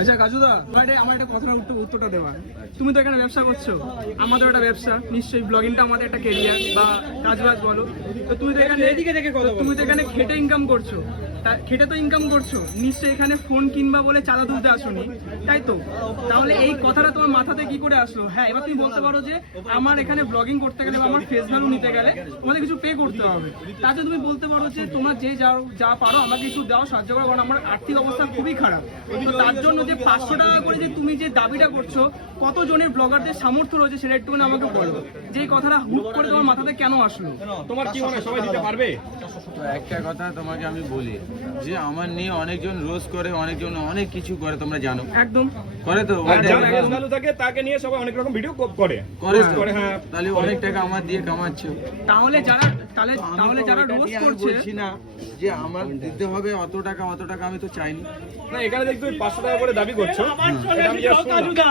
আচ্ছা কাজুদা, আমার একটা কথার উত্তরটা দেওয়া। তুমি তো এখানে ব্যবসা করছো, আমাদের একটা ব্যবসা, নিশ্চয়ই ব্লগিংটা আমাদের একটা কেরিয়ার বা কাজবাজ বলো। তো তুমি তো এখানে খেটে ইনকাম করছো, খেটে তো ইনকাম করছো, নিশ্চয়ই এখানে ফোন কিনবা বলে চাঁদা তুলতে আসোনি, তাই তো? তাহলে এই কথাটা তোমার মাথাতে কি করে আসলো? হ্যাঁ, এবার তুমি বলতে পারো যে আমার এখানে ব্লগিং করতে গেলে বা আমার ফেস ভ্যালু নিতে গেলে আমাদের কিছু পে করতে হবে। তাতে তুমি বলতে পারো যে তোমার যে যা পারো আমাকে কিছু দাও, সাহায্য করো, কারণ আমার আর্থিক অবস্থা খুবই খারাপ। তো তার জন্য যে 500 টাকা করে যে তুমি যে দাবিটা করছো, কতজনের ব্লগারদের সামর্থ্য রয়েছে সেটা একটুখানি আমাকে বলো, যে এই কথাটা হুট করে তোমার মাথাতে কেন আসলো? তোমার কি মনে হয় সবাই দিতে পারবে? তো একটা কথা তোমাকে আমি বলি যে আমার নিয়ে অনেকজন রোজ করে, অনেকজন অনেক কিছু করে, তোমরা জানো। একদম করে তো, যার ফেস ভ্যালু থাকে তাকে নিয়ে সবাই অনেক রকম ভিডিও করে হ্যাঁ। তাহলে অনেক টাকা আমার দিয়ে কামাচ্ছো। তাহলে যারা রোজ আমি করছে, বলছি না যে আমার দিতে হবে অত টাকা আমি তো চাইনি। না, এখানে দেখতে 500 টাকা করে দাবি করছো, এটা আমি just শুনলাম।